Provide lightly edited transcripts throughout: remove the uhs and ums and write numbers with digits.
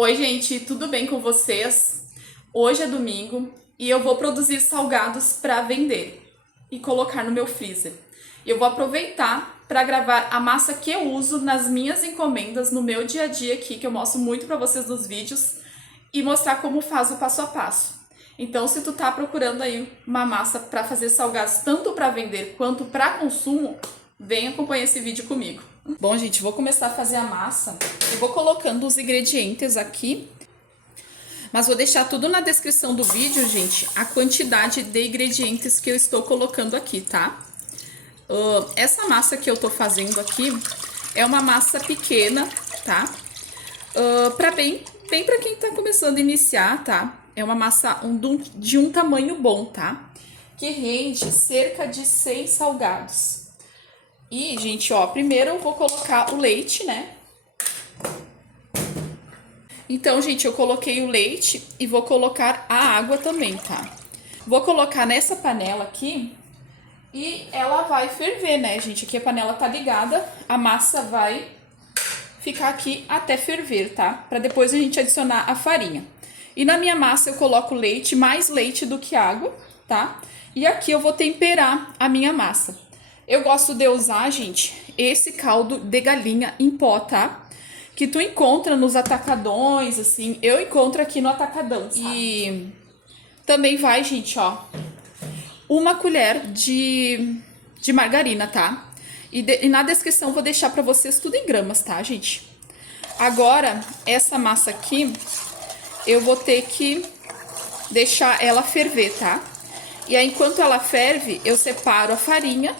Oi, gente, tudo bem com vocês? Hoje é domingo e eu vou produzir salgados para vender e colocar no meu freezer. Eu vou aproveitar para gravar a massa que eu uso nas minhas encomendas no meu dia a dia aqui, que eu mostro muito para vocês nos vídeos, e mostrar como faz o passo a passo. Então, se tu tá procurando aí uma massa para fazer salgados tanto para vender quanto para consumo, vem acompanhar esse vídeo comigo. Bom, gente, vou começar a fazer a massa. Eu vou colocando os ingredientes aqui, mas vou deixar tudo na descrição do vídeo, gente, a quantidade de ingredientes que eu estou colocando aqui, tá? Essa massa que eu tô fazendo aqui é uma massa pequena, tá? Bem pra quem tá começando a iniciar, tá? É uma massa de um tamanho bom, tá? Que rende cerca de 100 salgados. E, gente, ó, primeiro eu vou colocar o leite, né? Então, gente, eu coloquei o leite e vou colocar a água também, tá? Vou colocar nessa panela aqui e ela vai ferver, né, gente? Aqui a panela tá ligada, a massa vai ficar aqui até ferver, tá? Pra depois a gente adicionar a farinha. E na minha massa eu coloco leite, mais leite do que água, tá? E aqui eu vou temperar a minha massa. Eu gosto de usar, gente, esse caldo de galinha em pó, tá? Que tu encontra nos atacadões, assim. Eu encontro aqui no atacadão, sabe? E também vai, gente, ó, uma colher de margarina, tá? E na descrição vou deixar pra vocês tudo em gramas, tá, gente? Agora, essa massa aqui, eu vou ter que deixar ela ferver, tá? E aí, enquanto ela ferve, eu separo a farinha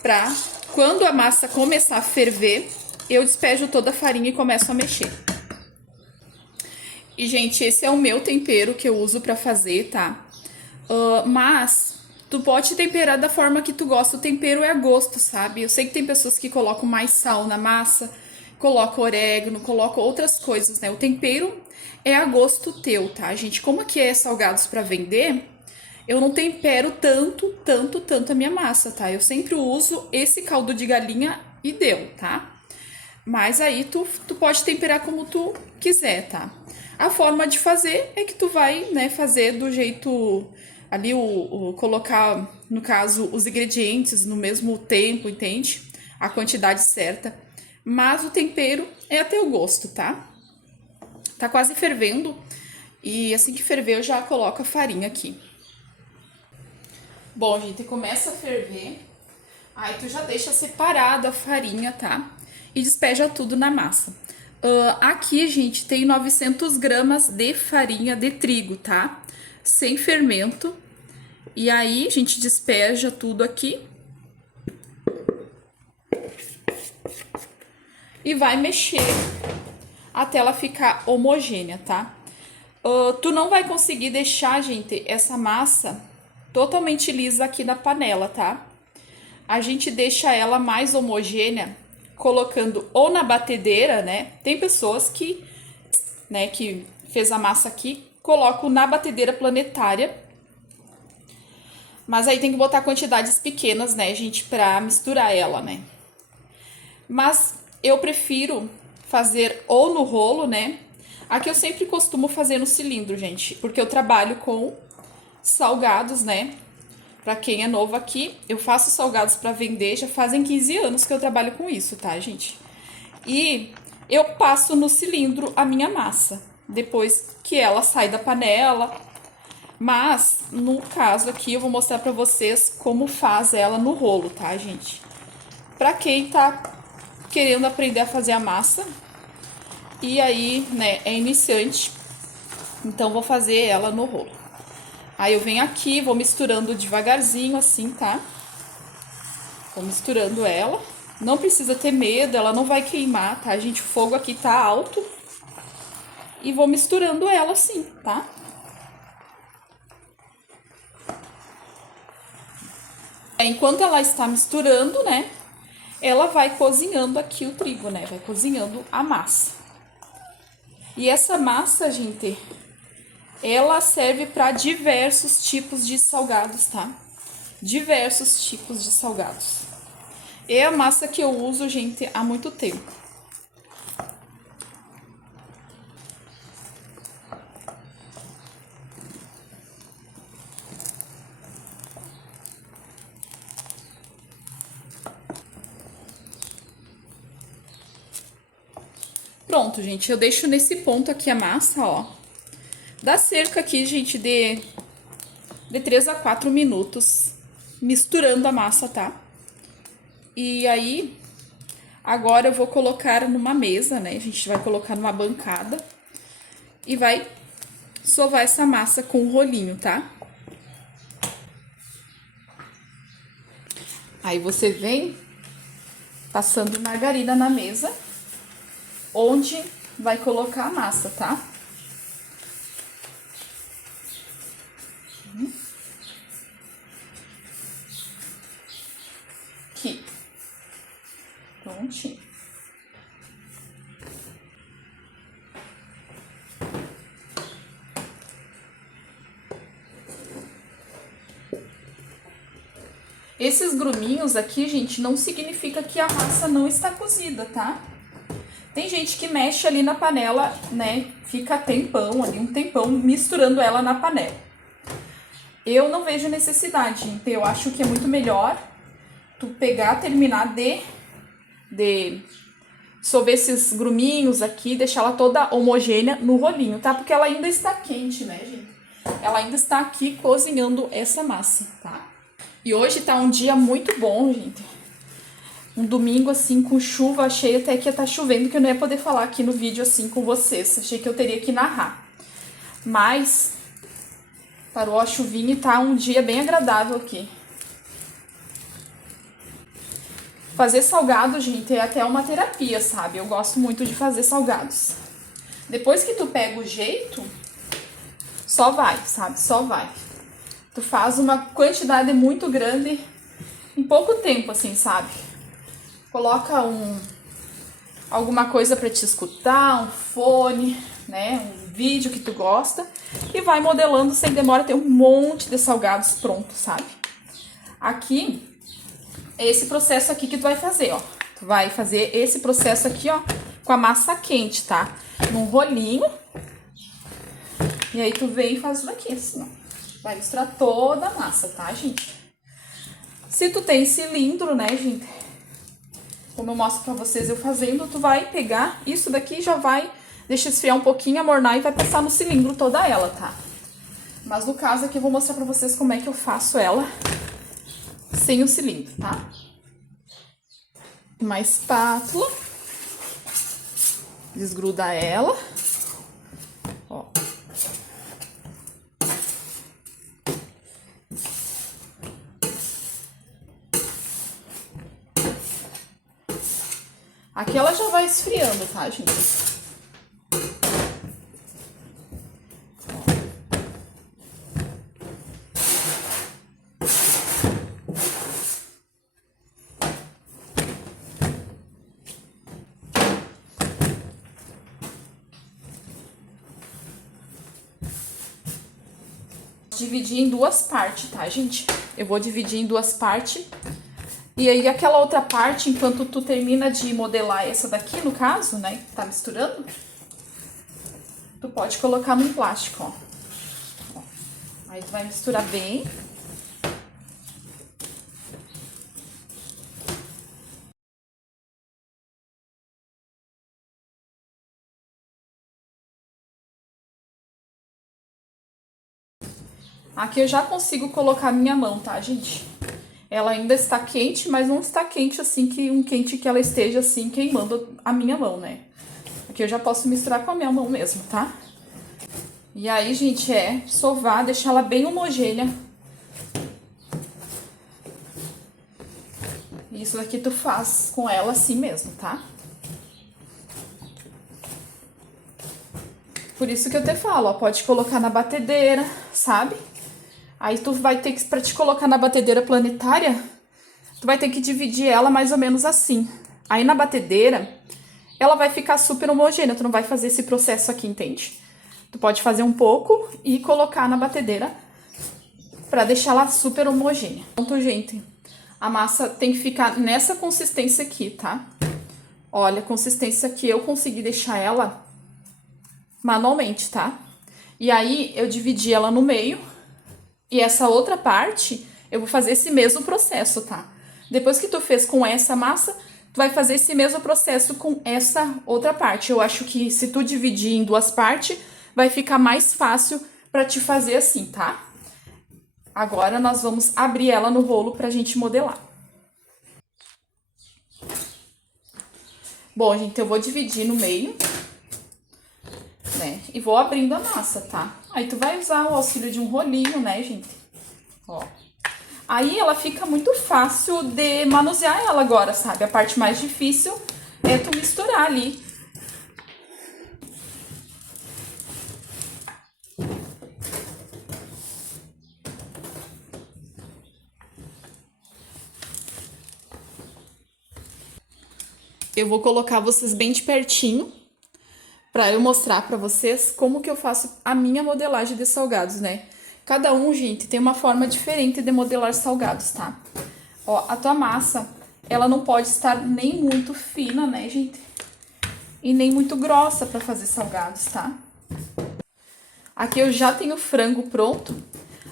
pra quando a massa começar a ferver, eu despejo toda a farinha e começo a mexer. E, gente, esse é o meu tempero que eu uso pra fazer, tá? Mas tu pode temperar da forma que tu gosta. O tempero é a gosto, sabe? Eu sei que tem pessoas que colocam mais sal na massa, colocam orégano, colocam outras coisas, né? O tempero é a gosto teu, tá, gente? Como aqui é salgados pra vender, eu não tempero tanto a minha massa, tá? Eu sempre uso esse caldo de galinha e deu, tá? Mas aí tu pode temperar como tu quiser, tá? A forma de fazer é que tu vai, né, fazer do jeito ali, colocar, no caso, os ingredientes no mesmo tempo, entende? A quantidade certa. Mas o tempero é a teu gosto, tá? Tá quase fervendo e assim que ferver eu já coloco a farinha aqui. Bom, gente, começa a ferver. Aí tu já deixa separado a farinha, tá? E despeja tudo na massa. Aqui, gente, tem 900 gramas de farinha de trigo, tá? Sem fermento. E aí, a gente despeja tudo aqui. E vai mexer até ela ficar homogênea, tá? Tu não vai conseguir deixar, gente, essa massa totalmente lisa aqui na panela, tá? A gente deixa ela mais homogênea colocando ou na batedeira, né? Tem pessoas que, né, que fez a massa aqui, colocam na batedeira planetária. Mas aí tem que botar quantidades pequenas, né, gente, pra misturar ela, né? Mas eu prefiro fazer ou no rolo, né? Aqui eu sempre costumo fazer no cilindro, gente, porque eu trabalho com salgados, né? Pra quem é novo aqui, eu faço salgados pra vender, já fazem 15 anos que eu trabalho com isso, tá, gente? E eu passo no cilindro a minha massa, depois que ela sai da panela. Mas, no caso aqui, eu vou mostrar pra vocês como faz ela no rolo, tá, gente? Pra quem tá querendo aprender a fazer a massa e aí, né, é iniciante, então vou fazer ela no rolo. Aí eu venho aqui, vou misturando devagarzinho assim, tá? Vou misturando ela. Não precisa ter medo, ela não vai queimar, tá, gente? O fogo aqui tá alto. E vou misturando ela assim, tá? Enquanto ela está misturando, né? Ela vai cozinhando aqui o trigo, né? Vai cozinhando a massa. E essa massa, gente, ela serve para diversos tipos de salgados, tá? Diversos tipos de salgados. É a massa que eu uso, gente, há muito tempo. Pronto, gente, eu deixo nesse ponto aqui a massa, ó. Dá cerca aqui, gente, de 3 a 4 minutos misturando a massa, tá? E aí, agora eu vou colocar numa mesa, né? A gente vai colocar numa bancada e vai sovar essa massa com o rolinho, tá? Aí você vem passando margarina na mesa, onde vai colocar a massa, tá? Aqui. Prontinho. Esses gruminhos aqui, gente, não significa que a massa não está cozida, tá? Tem gente que mexe ali na panela, né? Fica tempão ali, um tempão, misturando ela na panela. Eu não vejo necessidade, então eu acho que é muito melhor tu pegar, terminar de dissolver esses gruminhos aqui, deixar ela toda homogênea no rolinho, tá? Porque ela ainda está quente, né, gente? Ela ainda está aqui cozinhando essa massa, tá? E hoje tá um dia muito bom, gente. Um domingo, assim, com chuva. Achei até que ia estar chovendo, que eu não ia poder falar aqui no vídeo, assim, com vocês. Achei que eu teria que narrar. Mas parou a chuvinha e tá um dia bem agradável aqui. Fazer salgado, gente, é até uma terapia, sabe? Eu gosto muito de fazer salgados. Depois que tu pega o jeito, só vai, sabe? Só vai. Tu faz uma quantidade muito grande em pouco tempo, assim, sabe? Coloca alguma coisa pra te escutar, um fone, né? Um vídeo que tu gosta e vai modelando sem demora. Tem um monte de salgados prontos, sabe? Aqui, é esse processo aqui que tu vai fazer, ó. Tu vai fazer esse processo aqui, ó, com a massa quente, tá? Num rolinho. E aí tu vem e faz isso daqui, assim, ó. Vai misturar toda a massa, tá, gente? Se tu tem cilindro, né, gente? Como eu mostro pra vocês eu fazendo, tu vai pegar isso daqui e já vai... Deixa esfriar um pouquinho, amornar e vai passar no cilindro toda ela, tá? Mas no caso aqui eu vou mostrar pra vocês como é que eu faço ela sem o cilindro, tá? Uma espátula. Desgruda ela. Ó. Aqui ela já vai esfriando, tá, gente? Dividir em duas partes, tá, gente? Eu vou dividir em duas partes. E aí, aquela outra parte, enquanto tu termina de modelar essa daqui, no caso, né, que tá misturando, tu pode colocar num plástico, ó. Aí tu vai misturar bem. Aqui eu já consigo colocar a minha mão, tá, gente? Ela ainda está quente, mas não está quente assim, que um quente que ela esteja assim queimando a minha mão, né? Aqui eu já posso misturar com a minha mão mesmo, tá? E aí, gente, é sovar, deixar ela bem homogênea. Isso daqui tu faz com ela assim mesmo, tá? Por isso que eu te falo, ó, pode colocar na batedeira, sabe? Aí tu vai ter que, pra te colocar na batedeira planetária, tu vai ter que dividir ela mais ou menos assim. Aí na batedeira, ela vai ficar super homogênea, tu não vai fazer esse processo aqui, entende? Tu pode fazer um pouco e colocar na batedeira pra deixar ela super homogênea. Pronto, gente. A massa tem que ficar nessa consistência aqui, tá? Olha a consistência que eu consegui deixar ela manualmente, tá? E aí, eu dividi ela no meio. E essa outra parte, eu vou fazer esse mesmo processo, tá? Depois que tu fez com essa massa, tu vai fazer esse mesmo processo com essa outra parte. Eu acho que se tu dividir em duas partes, vai ficar mais fácil pra te fazer assim, tá? Agora nós vamos abrir ela no rolo pra gente modelar. Bom, gente, eu vou dividir no meio, né? E vou abrindo a massa, tá? Aí tu vai usar o auxílio de um rolinho, né, gente? Ó. Aí ela fica muito fácil de manusear ela agora, sabe? A parte mais difícil é tu misturar ali. Eu vou colocar vocês bem de pertinho pra eu mostrar pra vocês como que eu faço a minha modelagem de salgados, né? Cada um, gente, tem uma forma diferente de modelar salgados, tá? Ó, a tua massa, ela não pode estar nem muito fina, né, gente? E nem muito grossa pra fazer salgados, tá? Aqui eu já tenho o frango pronto.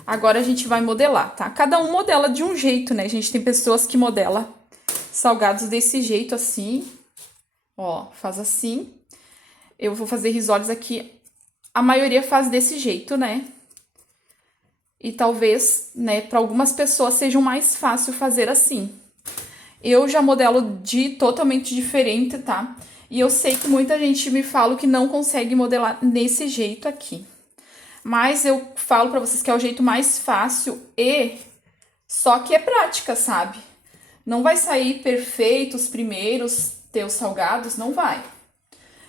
Agora a gente vai modelar, tá? Cada um modela de um jeito, né? A gente tem pessoas que modelam salgados desse jeito, assim. Ó, faz assim. Eu vou fazer risoles aqui. A maioria faz desse jeito, né? E talvez, né, para algumas pessoas seja mais fácil fazer assim. Eu já modelo de totalmente diferente, tá? E eu sei que muita gente me fala que não consegue modelar nesse jeito aqui. Mas eu falo pra vocês que é o jeito mais fácil e só que é prática, sabe? Não vai sair perfeito os primeiros teus salgados, não vai.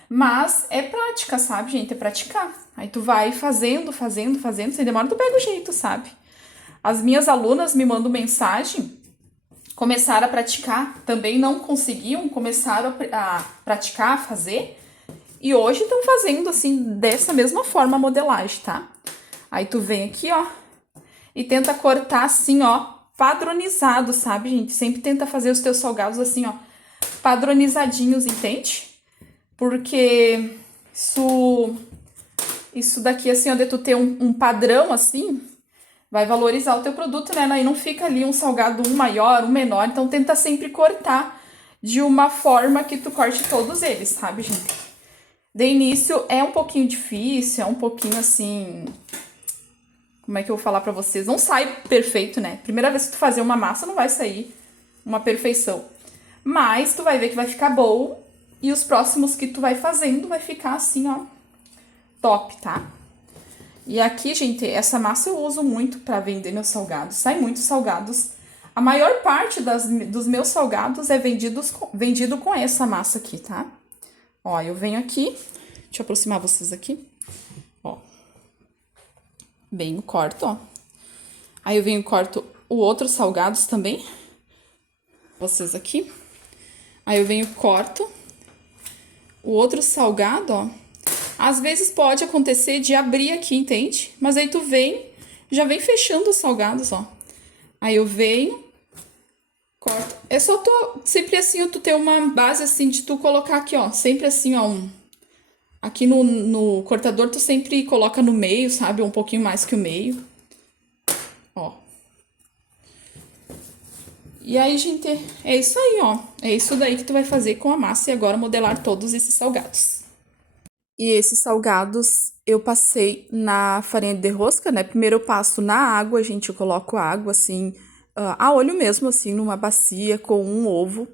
Mas é prática, sabe, gente? É praticar. Aí tu vai fazendo, sem demora, tu pega o jeito, sabe? As minhas alunas me mandam mensagem, começaram a praticar, também não conseguiam, começaram a praticar, a fazer, e hoje estão fazendo, assim, dessa mesma forma a modelagem, tá? Aí tu vem aqui, ó, e tenta cortar assim, ó, padronizado, sabe, gente? Sempre tenta fazer os teus salgados assim, ó, padronizadinhos, entende? Porque isso daqui, assim, ó, de tu ter um padrão, assim, vai valorizar o teu produto, né? Aí não fica ali um salgado um maior, um menor. Então, tenta sempre cortar de uma forma que tu corte todos eles, sabe, gente? De início, é um pouquinho difícil, é um pouquinho, assim... Como é que eu vou falar pra vocês? Não sai perfeito, né? Primeira vez que tu fazer uma massa, não vai sair uma perfeição. Mas tu vai ver que vai ficar bom. E os próximos que tu vai fazendo vai ficar assim, ó, top, tá? E aqui, gente, essa massa eu uso muito pra vender meus salgados. Sai muitos salgados. A maior parte dos meus salgados é vendido com essa massa aqui, tá? Ó, eu venho aqui, deixa eu aproximar vocês aqui. Ó, venho, corto, ó. Aí eu venho e corto o outros salgados também. Vocês aqui. Aí eu venho e corto o outro salgado, ó. Às vezes pode acontecer de abrir aqui, entende? Mas aí tu vem, já vem fechando os salgados, ó. Aí eu venho, corto. É só tu, sempre assim, tu ter uma base assim de tu colocar aqui, ó. Sempre assim, ó, aqui no cortador tu sempre coloca no meio, sabe? Um pouquinho mais que o meio. Ó. E aí, gente, é isso aí, ó. É isso daí que tu vai fazer com a massa e agora modelar todos esses salgados. E esses salgados eu passei na farinha de rosca, né? Primeiro eu passo na água, gente, eu coloco água, assim, a olho mesmo, assim, numa bacia com um ovo.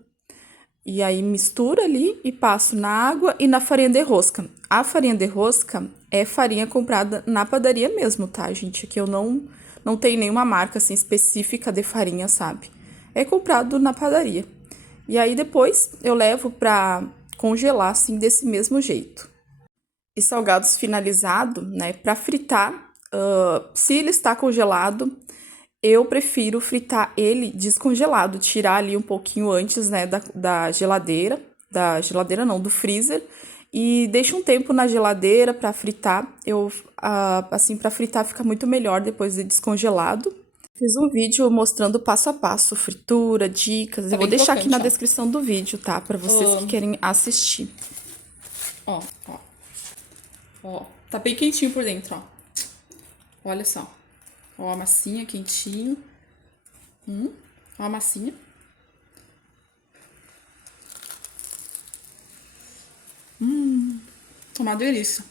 E aí mistura ali e passo na água e na farinha de rosca. A farinha de rosca é farinha comprada na padaria mesmo, tá, gente? Aqui eu não tenho nenhuma marca, assim, específica de farinha, sabe? É comprado na padaria. E aí depois eu levo pra congelar, assim, desse mesmo jeito. E salgados finalizado, né, para fritar, se ele está congelado, eu prefiro fritar ele descongelado, tirar ali um pouquinho antes, né, da geladeira não, do freezer, e deixo um tempo na geladeira para fritar. Assim, para fritar fica muito melhor depois de descongelado. Fiz um vídeo mostrando passo a passo, fritura, dicas. Eu vou deixar aqui na descrição do vídeo, tá? Para vocês que querem assistir. Ó, ó. Ó, tá bem quentinho por dentro, ó. Olha só. Ó, a massinha quentinho. Ó a massinha. Tá uma delícia.